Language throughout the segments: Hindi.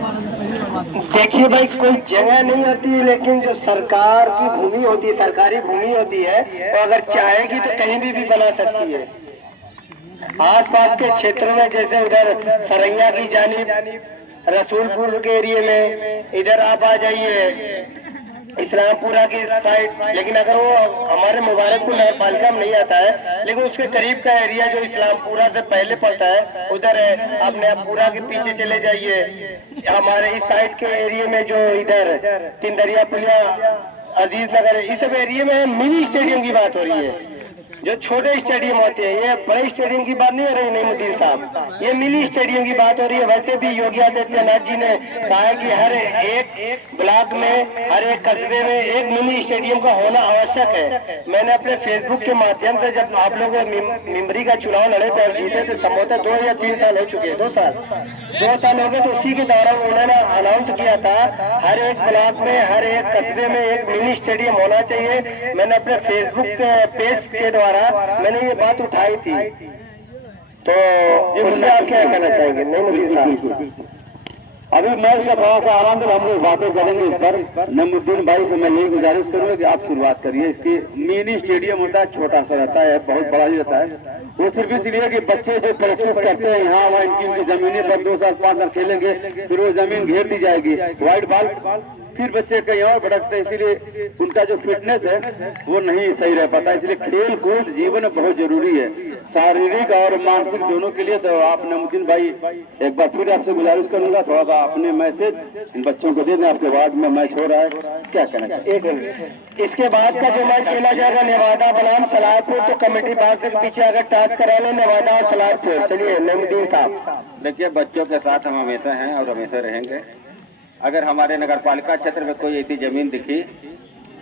देखिए भाई, कोई जगह नहीं होती है, लेकिन जो सरकार की भूमि होती है, सरकारी भूमि होती है, वो अगर चाहेगी तो कहीं भी बना सकती है। आसपास के क्षेत्रों में, जैसे उधर सरैया की जानिब, रसूलपुर के एरिया में, इधर आप आ जाइए इस्लामपुरा की साइड। लेकिन अगर वो हमारे मुबारकपुर नगर पालिका में नहीं आता है, लेकिन उसके करीब का एरिया जो इस्लामपुरा से पहले पड़ता है उधर है। आपने आप पूरा के पीछे चले जाइए, हमारे इस साइड के एरिया में जो इधर तीन दरिया पुलिया अजीज नगर, इस सब एरिया में मिनी स्टेडियम की बात हो रही है। जो छोटे स्टेडियम होते हैं, ये बड़े स्टेडियम की बात नहीं हो रही नईमुद्दीन साहब, ये मिनी स्टेडियम की बात हो रही है। वैसे भी योगी आदित्यनाथ जी ने कहा है कि हर एक ब्लॉक में, हर एक कस्बे में एक मिनी स्टेडियम का होना आवश्यक है। मैंने अपने फेसबुक के माध्यम से, जब आप लोग मेमरी का चुनाव लड़े थे और जीते थे, संभवतः 2 या 3 साल हो चुके हैं, 2 साल हो गए, तो उसी के दौरान उन्होंने अनाउंस किया था हर एक ब्लॉक में, हर एक कस्बे में एक मिनी स्टेडियम होना चाहिए। मैंने अपने फेसबुक पेज के द्वारा मैंने ये बात उठाई थी। तो उसमें आप क्या कहना चाहेंगे? नईमुद्दीन साहब, अभी मैच का थोड़ा सा आराम हम लोग बातें करेंगे इस पर। नईमुद्दीन भाई से मैं यही गुजारिश करूंगा कि आप शुरुआत करिए। इसकी मिनी स्टेडियम होता है, छोटा सा रहता है, बहुत बड़ा ही रहता है। वो सिर्फ इसलिए कि बच्चे जो प्रैक्टिस करते हैं यहाँ वहाँ, इनकी जमीनें पर 2 साल 5 साल खेलेंगे, फिर वो जमीन घेर दी जाएगी, व्हाइट बॉल, फिर बच्चे कहीं और भटकते हैं। इसीलिए उनका जो फिटनेस है वो नहीं सही रह पाता। इसलिए खेल कूद जीवन में बहुत जरूरी है, शारीरिक और मानसिक दोनों के लिए। तो आप नईमुद्दीन भाई, एक बार फिर आपसे गुजारिश करूंगा, थोड़ा सा अपने मैसेज इन बच्चों को दे दें। आपके बाद में मैच हो रहा है, क्या कहना चाहिए? एक मिनट, इसके बाद का जो मैच खेला जाएगा नेवादा बनाम सलारपुर, तो कमेटी बाग से पीछे अगर टच करा ले नेवादा और सलारपुर। चलिए नईमुद्दीन साहब। देखिए, बच्चों के साथ हम हमेशा हैं और हमेशा रहेंगे। अगर हमारे नगर पालिका क्षेत्र में कोई ऐसी जमीन दिखी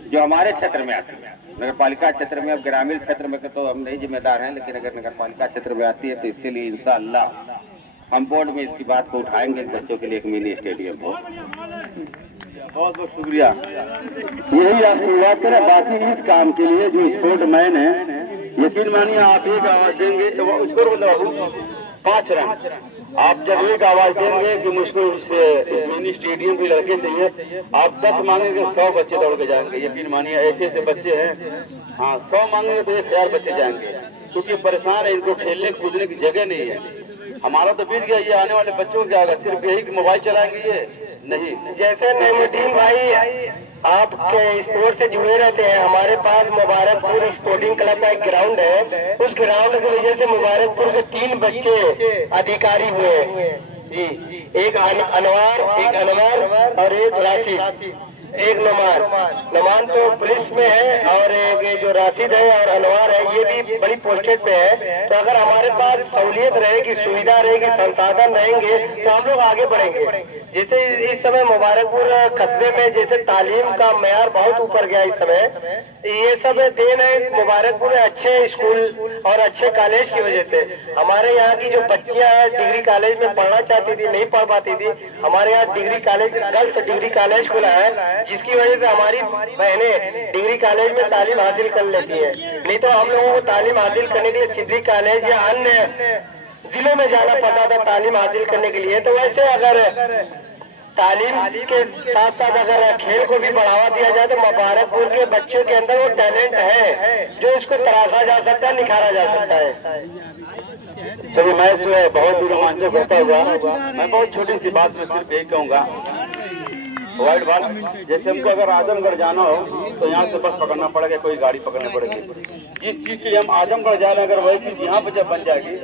जो हमारे क्षेत्र में आती है, नगर पालिका क्षेत्र में, अब ग्रामीण क्षेत्र में तो हम नहीं जिम्मेदार हैं, लेकिन अगर नगर पालिका क्षेत्र में आती है तो इसके लिए इंशाअल्लाह हम बोर्ड में इसकी बात को उठाएंगे। बच्चों के लिए एक मिनी स्टेडियम हो। बहुत बहुत शुक्रिया। यही आप शुरुआत करें। बाकी इस काम के लिए जो स्पोर्ट मैन है, यकीन मानिए आप एक आवाज देंगे तो उसको 5 रन, आप जब एक आवाज देंगे कि मुझको इस मिनी स्टेडियम भी लड़के चाहिए, आप 10 मांगेंगे 100 बच्चे दौड़ के जाएंगे। यकीन मानिए ऐसे ऐसे बच्चे हैं। हाँ, 100 मांगेंगे तो 1000 बच्चे जाएंगे, क्योंकि परेशान है, इनको खेलने कूदने की जगह नहीं है। हमारा तो बीत गया, ये आने वाले बच्चों को क्या होगा? सिर्फ यही कि मोबाइल चलाएंगे ये नहीं। जैसे नईमुद्दीन भाई आप स्पोर्ट से जुड़े रहते हैं, हमारे पास मुबारकपुर स्पोर्टिंग क्लब का एक ग्राउंड है। उस ग्राउंड की वजह से मुबारकपुर के 3 बच्चे अधिकारी हुए जी। एक अनवार, एक अनवर और एक राशिद, एक नमान तो पुलिस में है, और एक जो राशिद है और अनवर है ये भी बड़ी पोस्टेड पे है। तो अगर हमारे पास सहूलियत रहेगी, सुविधा रहेगी, संसाधन रहेंगे, तो हम लोग आगे बढ़ेंगे। जैसे इस समय मुबारकपुर कस्बे में जैसे तालीम का मेयार बहुत ऊपर गया इस समय, ये सब देन है मुबारकपुर में अच्छे स्कूल और अच्छे कॉलेज की वजह से। हमारे यहाँ की जो बच्चियां हैं डिग्री कॉलेज में पढ़ना चाहती थी, नहीं पढ़ पाती थी, हमारे यहाँ degree college, girls degree college खुला है, जिसकी वजह से हमारी बहनें डिग्री कॉलेज में तालीम हासिल कर लेती है। नहीं तो हम लोगों को तालीम हासिल करने के लिए सिटी कॉलेज या अन्य जिलों में जाना पड़ता था तालीम हासिल करने के लिए। तो वैसे अगर तालीम के साथ साथ अगर खेल को भी बढ़ावा दिया जाए, तो मुबारकपुर के बच्चों के अंदर वो टैलेंट है जो उसको तराशा जा सकता है, निखारा जा सकता है। चलिए, मैच जो है बहुत ही रोमांचक होता हुआ, मैं बहुत छोटी सी बात में सिर्फ यही कहूँगा, व्हाइट बॉल जैसे हमको अगर आजमगढ़ जाना हो तो यहाँ से बस पकड़ना पड़ेगा, कोई गाड़ी पकड़नी पड़ेगी। जिस चीज के लिए हम आजमगढ़ जा रहे हैं, अगर वही चीज यहाँ पे जब बन जाएगी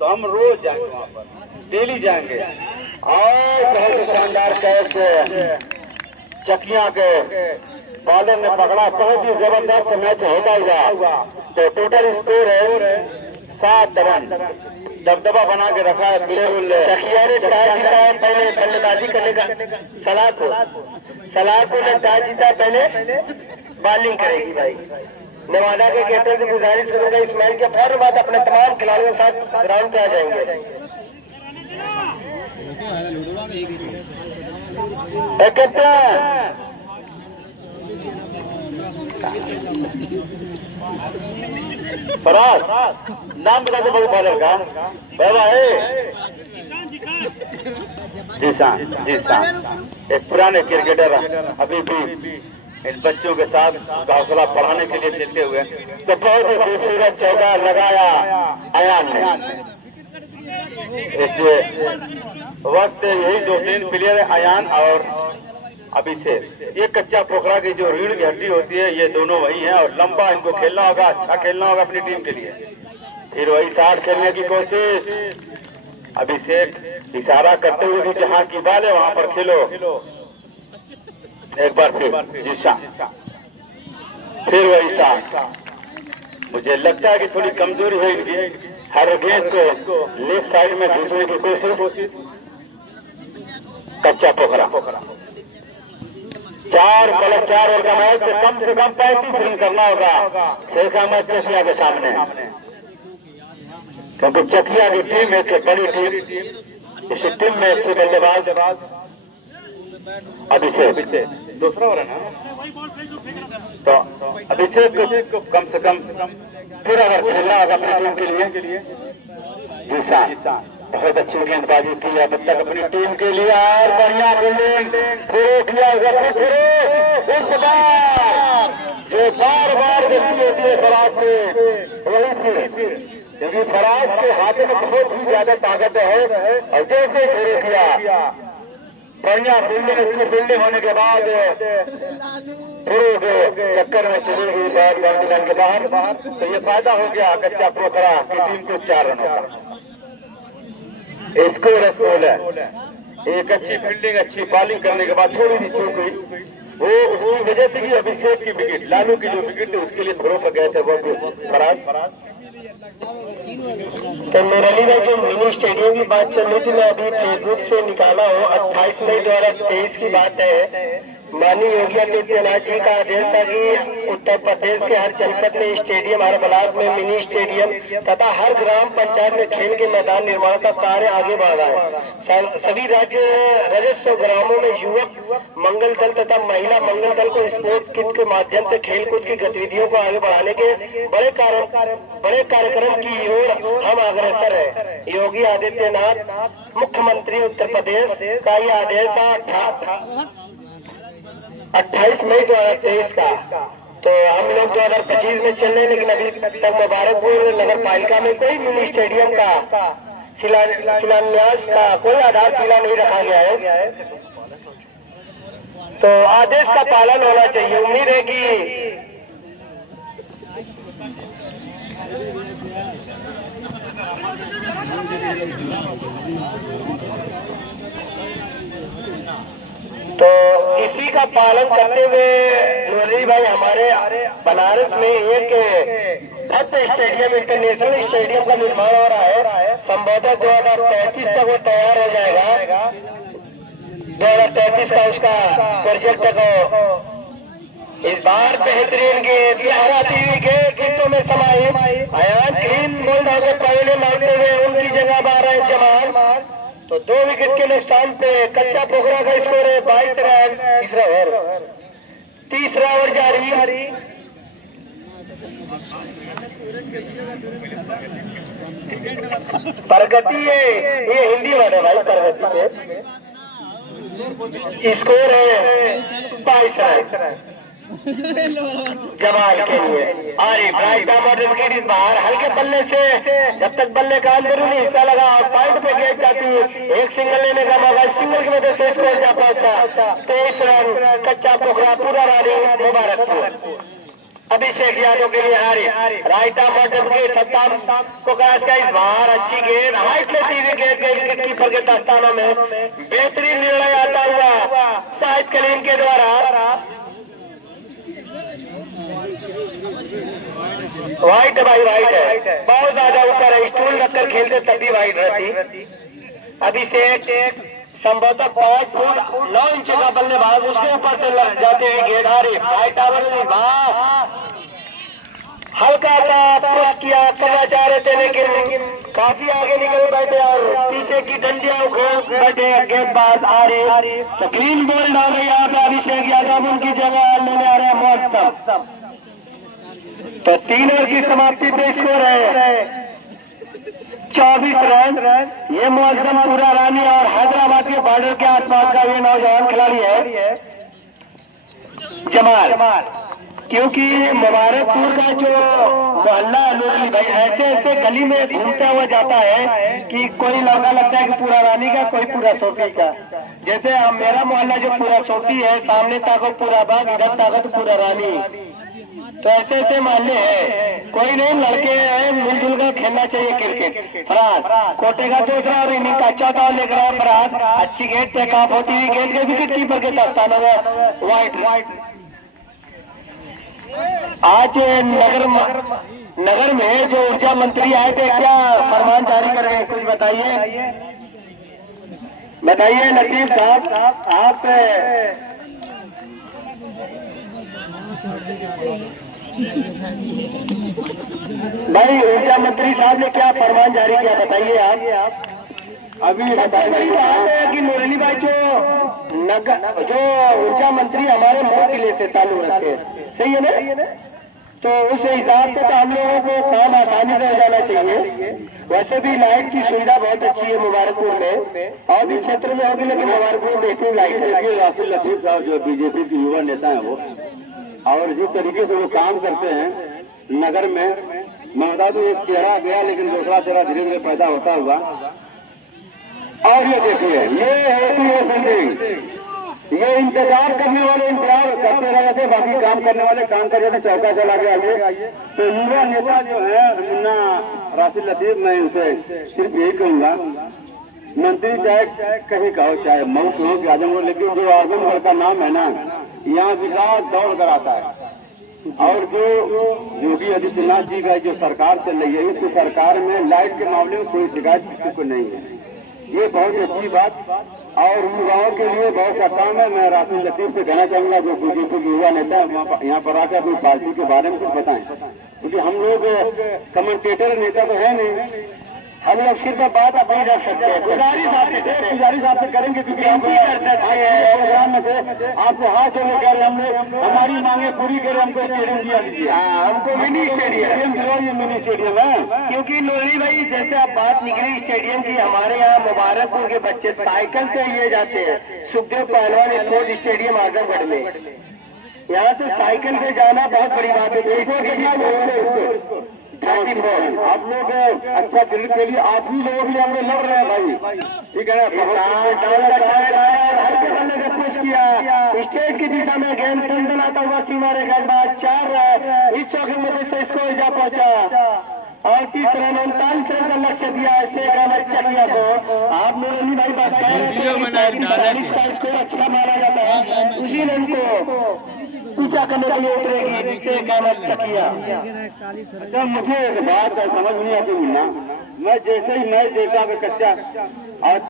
तो हम रोज जाएंगे, वहाँ पर डेली जाएंगे। और बहुत शानदार कैच चकिया के बॉलर ने पकड़ा, बहुत ही जबरदस्त मैच होता हुआ। तो टोटल स्कोर है 7 रन, दबदबा बना के रखा है। चकिया ने टॉस जीता है, पहले बल्लेबाजी करने का सलारपुर ने टॉस जीता है, पहले बॉलिंग करेगी भाई। नवादा के कैप्टन से गुजारिश करूंगा इस मैच के फौरन बाद अपने तमाम खिलाड़ियों के साथ ग्राउंड पे आ जाएंगे। कैप्टन फराज, नाम बता दो बॉलर का। बाबा है जी साहब, एक पुराने क्रिकेटर अभी भी इन बच्चों के साथ हौसला बढ़ाने के लिए खेलते हुए तो बहुत ही खूबसूरत चौका लगाया अयान ने। इस वक्त यही दो तीन प्लेयर है, अयान और अभिषेक। ये कच्चा पोखरा की जो रीढ़ की हड्डी होती है, ये दोनों वही हैं और लंबा इनको खेलना होगा, अच्छा खेलना होगा अपनी टीम के लिए। फिर वही 60 खेलने की कोशिश। अभिषेक इशारा करते हुए कि जहां की बाल है वहां पर खेलो। एक बार फिर जिशा, फिर वही 60। मुझे लगता है कि थोड़ी कमजोरी है इनकी। हर गेंद को लेफ्ट साइड में खींचने की कोशिश। कच्चा पोखरा 4 बल्ले 4 ओवर का मैच, कम से कम 35 रन करना होगा शेख अहमद चकिया के सामने, क्योंकि चकिया की टीम एक बड़ी टीम। इस टीम में अच्छे बल्लेबाज अभिषेक, दूसरा ओवर है ना, तो अभिषेक को कम से कम फिर अगर खेलना होगा अपनी टीम के लिए। जी साहब, बहुत अच्छी गेंदबाजी की अब तक अपनी टीम के लिए और बढ़िया फील्डिंग किया इस बार, जो बार बार गलती होती है फराज से वही फिर, क्योंकि फराज के हाथ में बहुत ही ज्यादा ताकत है और जैसे शुरू किया बढ़िया फील्डिंग, अच्छी फील्डिंग होने के बाद शुरू के चक्कर में चली गई बॉल मैदान के बाहर, तो ये फायदा हो गया कच्चा पोखरा की टीम को 4 रनों का। स्कोर है 16। एक अच्छी फील्डिंग, अच्छी बॉलिंग करने के बाद थोड़ी सी चूक गई, वो उसकी वजह थी कि अभिषेक की विकेट, लालू की जो विकेट थी उसके लिए थ्रो पर गए थे वो फराज। तो मुरली भाई, जो मिनी स्टेडियम की बात चल रही थी, मैं अभी फेसबुक से निकाला हूँ। 28 मई 2023 की बात है। माननीय योगी आदित्यनाथ जी का आदेश था कि उत्तर प्रदेश के हर जनपद में स्टेडियम, हर ब्लॉक में मिनी स्टेडियम तथा हर ग्राम पंचायत में खेल के मैदान निर्माण का कार्य आगे बढ़ रहा है। सभी राज्य राजस्व ग्रामों में युवक मंगल दल तथा महिला मंगल दल को स्पोर्ट्स किट के माध्यम से खेलकूद की गतिविधियों को आगे बढ़ाने के बड़े कार्यक्रम की ओर हम अग्रसर है। योगी आदित्यनाथ मुख्यमंत्री उत्तर प्रदेश का ये आदेश था 28 मई 2023 का। तो हम लोग 2025 में चल रहे हैं, लेकिन अभी तक मुबारकपुर नगर पालिका में कोई मिनी स्टेडियम का शिलान्यास का कोई आधारशिला नहीं रखा गया है। तो आदेश का पालन होना चाहिए। उम्मीद है कि तो इसी का पालन करते हुए मुरली भाई, हमारे बनारस में एक भव्य स्टेडियम, इंटरनेशनल स्टेडियम का निर्माण हो रहा है। संभवतः 2033 तक वो तैयार हो जाएगा। 2033 का उसका प्रोजेक्ट को इस बार बेहतरीन गेंद, लहराती हुई गेंद विकेटों में समाई। अयान ग्रीन बोल्ड होकर पहले लौटते हुए उनकी जगह आ रहे जमाल। तो 2 विकेट के नुकसान पे कच्चा पोखरा का स्कोर है 22 रन। तीसरा ओवर जारी। प्रगति है, ये हिंदी वर्ड है भाई, प्रगति के स्कोर है 22 रन जमाल के लिए। अरे ब्राइट विकेट इस बार हल्के बल्ले से, जब तक बल्ले का अंदरूनी हिस्सा लगा और पॉइंट पे गेंद जाती, एक सिंगल लेने का मौका, सिंगल की वजह से स्कोर जा पहुंचा 23 रन। कच्चा पोखरा पूरा रानी मुबारकपुर। अभिषेक यादव के लिए हारी राइट आर्म विकेट, सत्ताम को क्रॉस का इस बार अच्छी गेंद, हाइट लेती हुई गेंद गई विकेट कीपर के दस्तानों में। बेहतरीन निर्णय आता हुआ शाहिद कलीम के द्वारा। वाइट है भाई, वाइट है, बहुत ज्यादा ऊपर है। स्टूल रखकर खेलते तब भी वाइट रहती। अभिषेक संभवतः 5 फुट 9 इंच का बल्लेबाज, उसके ऊपर से जाते हुए गेंद हारी राइट टावर हल्का सा पुश किया करना चाह रहे थे, लेकिन काफी आगे निकल बैठे और पीछे की डंडियां उखड़ बैठे गेंदबाज आ रहे। तो ग्रीन बॉल डाल रही यहाँ पे अभिषेक यादव, उनकी जगह लेने आ रहे हैं मौसम। तो 3 ओवर की समाप्ति पे स्कोर है 24 रन। ये मुअज्जम पूरा रानी और हैदराबाद के बॉर्डर के आसपास का ये नौजवान खिलाड़ी है जमाल। क्योंकि मुबारकपुर का जो मोहल्ला है लोकली भाई, ऐसे ऐसे गली में घूमता हुआ जाता है कि कोई लौका लगता है कि पूरा रानी का, कोई पूरा सोफी का। जैसे मेरा मोहल्ला जो पूरा सोफी है, सामने ताको पूरा बाग, इधर ताको तो पूरा रानी। तो ऐसे ऐसे मोहल्ले हैं। कोई नहीं, लड़के हैं, मिलजुल कर खेलना चाहिए क्रिकेट। फराज कोटे का दूसरा और इनिंग का चौथा और लेकर आया फराज। अच्छी गेंद टेक ऑफ होती हुई गेंद के विकेट कीपर के दस्तानों में वाइट। आज नगर में जो ऊर्जा मंत्री आए थे, क्या फरमान जारी कर रहे हैं, कुछ बताइए लतीफ साहब। आप भाई ऊर्जा मंत्री साहब ने क्या फरमान जारी किया, बताइए आप। अभी सबसे बड़ी बात है कि मुरली भाई जो ऊर्जा मंत्री हमारे मऊ किले से ताल्लुक रखते हैं, सही है ना? तो उस हिसाब से तो हम लोगों को काम आसानी से हो जाना चाहिए। वैसे भी लाइट की सुविधा बहुत अच्छी है मुबारकपुर में, और भी क्षेत्र में होगी, लेकिन मुबारकपुर में बेहतरीन लाइट है। राशिद लतीफ साहब जो बीजेपी के युवा नेता हैं वो, और जिस तरीके से वो काम करते हैं नगर में, मैं बता दूं, एक चेहरा गया लेकिन दूसरा चेहरा धीरे धीरे पैदा होता हुआ। और ये देखिए, ये होती है बिल्डिंग, ये इंतजार करने वाले इंतजार करते रह जाते, बाकी काम करने वाले काम कर जाते। चौका चला गया ये। तो युवा नेता जो है मुन्ना राशिद लतीफ, मैं इनसे सिर्फ यही कहूँगा, मंत्री चाहे कहीं का हो, चाहे मऊ हो कि आजमगढ़, लेकिन जो आजमगढ़ का नाम है ना, यहाँ विकास दौड़ कर आता है। और जो योगी आदित्यनाथ जी का जो सरकार चल रही है, इस सरकार में लाइट के मामले में कोई शिकायत किसी को नहीं है। ये बहुत अच्छी बात और युवाओं के लिए बहुत सा काम है। मैं राशिद लतीफ से कहना चाहूंगा, जो बीजेपी के युवा नेता है, यहाँ पर आकर अपनी पार्टी के बारे में कुछ बताएं, क्योंकि हम लोग कमेंटेटर नेता तो है नहीं, हम लोग सिर्फ बात अपनी रख सकते हैं। गुजारिश आपसे करेंगे, क्योंकि हम प्रोग्राम में थे, आपको हाथ जोड़ कह रहे, हमने हमारी मांगे पूरी करे, हमको स्टेडियम दिया दीजिए। हमको मिनी स्टेडियम दिलो, ये मिनी स्टेडियम है। क्योंकि लोरी भाई, जैसे आप बात निकली स्टेडियम की, हमारे यहाँ मुबारकपुर के बच्चे साइकिल पे ये जाते हैं सुखदेव पहलवान स्पोर्ट्स स्टेडियम आजमगढ़ में। यहाँ से साइकिल पे जाना बहुत बड़ी बात है। 34 आप लोग अच्छा दिल्ली के लिए, आप ही लोग भी हम लोग लड़ रहे हैं भाई, ठीक है हल्के बल्ले से पुश किया, स्टेट की दिशा में गेंद टंडन आता हुआ सीमा रेखा के बाद 4 इस चौके में से इसको इजा पहुंचा, और 30 रन 39 रन का लक्ष्य दिया ऐसे चकिया को। आप मुरली भाई बात कह रहे थे 40 का स्कोर अच्छा माना जाता है, उसी रन को पीछा करने के लिए उतरेगी, जिससे कहना चकिया। अच्छा, मुझे एक बात समझ नहीं आती मुन्ना, मैं जैसे ही मैच देखा कच्चा, और